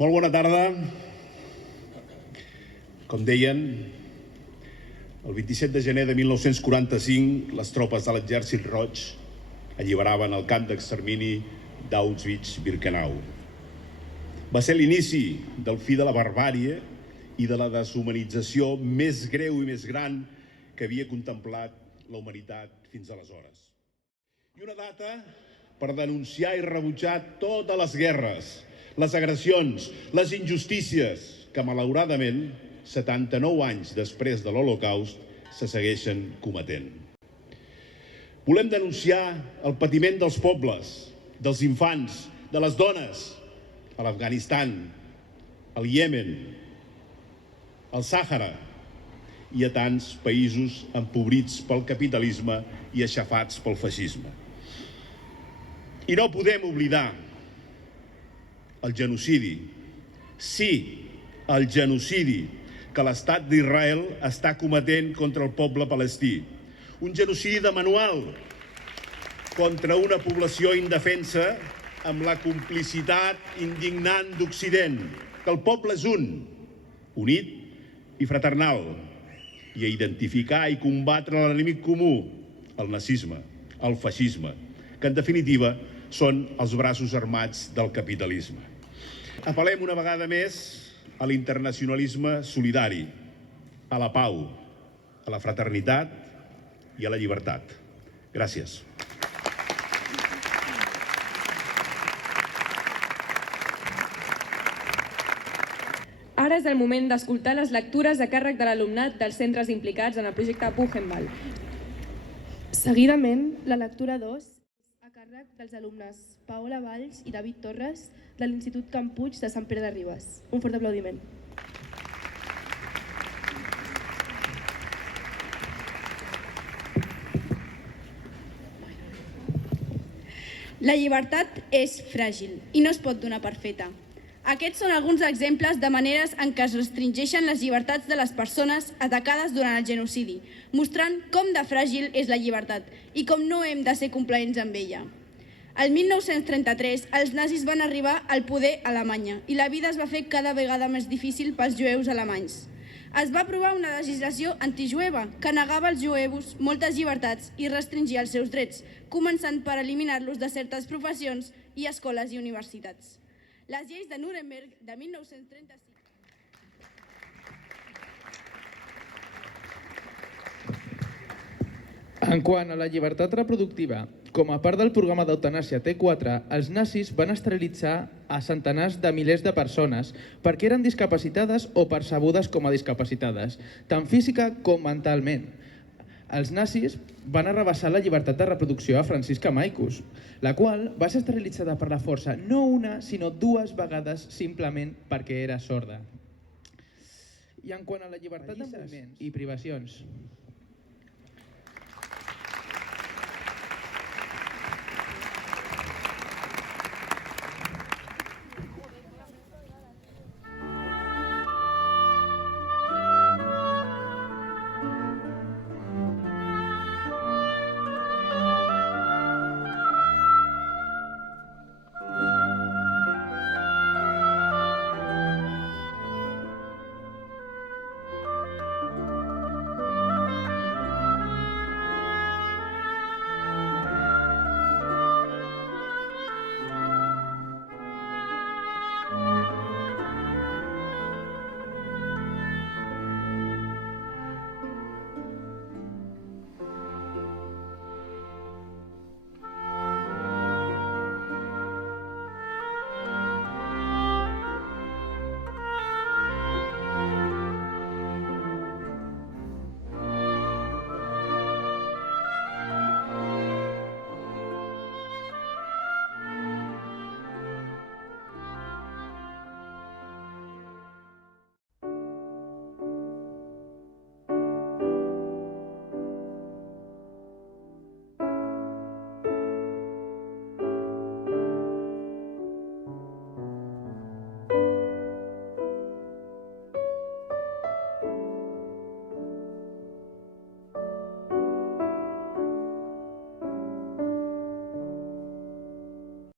Molt bona tarda. Com deien, el 27 de gener de 1945 les tropes de l'Exèrcit Roig alliberaven el camp d'extermini d'Auschwitz-Birkenau. Va ser l'inici del fi de la barbàrie i de la deshumanització més greu i més gran que havia contemplat la humanitat fins aleshores. I una data per denunciar i rebutjar totes les guerres, les agressions, les injustícies que, malauradament, 79 anys després de l'Holocaust, se segueixen cometent. Volem denunciar el patiment dels pobles, dels infants, de les dones, a l'Afganistan, al Iemen, al Sàhara i a tants països empobrits pel capitalisme i aixafats pel feixisme. I no podem oblidar el genocidi, sí, el genocidi que l'Estat d'Israel està cometent contra el poble palestí. Un genocidi de manual contra una població indefensa amb la complicitat indignant d'Occident, que el poble és un, unit i fraternal, i a identificar i combatre l'enemic comú, el nazisme, el feixisme, que en definitiva són els braços armats del capitalisme. Apel·lem una vegada més a l'internacionalisme solidari, a la pau, a la fraternitat i a la llibertat. Gràcies. Ara és el moment d'escoltar les lectures a càrrec de l'alumnat dels centres implicats en el projecte Buchenwald. Seguidament, la lectura 2 a càrrec dels alumnes Paola Valls i David Torres de l'Institut Can Puig de Sant Pere de Ribes. Un fort aplaudiment. La llibertat és fràgil i no es pot donar per feta. Aquests són alguns exemples de maneres en què es restringeixen les llibertats de les persones atacades durant el genocidi, mostrant com de fràgil és la llibertat i com no hem de ser complaents amb ella. El 1933, els nazis van arribar al poder a Alemanya i la vida es va fer cada vegada més difícil pels jueus alemanys. Es va aprovar una legislació antijueva que negava als jueus moltes llibertats i restringia els seus drets, començant per eliminar-los de certes professions i escoles i universitats. Les lleis de Nuremberg de 1935... En quant a la llibertat reproductiva, com a part del programa d'eutanàsia T4, els nazis van esterilitzar a centenars de milers de persones perquè eren discapacitades o percebudes com a discapacitades, tant física com mentalment. Els nazis van arrabassar la llibertat de reproducció a Francisca Maikus, la qual va ser esterilitzada per la força no una, sinó 2 vegades simplement perquè era sorda. I en quant a la llibertat de moviments i privacions,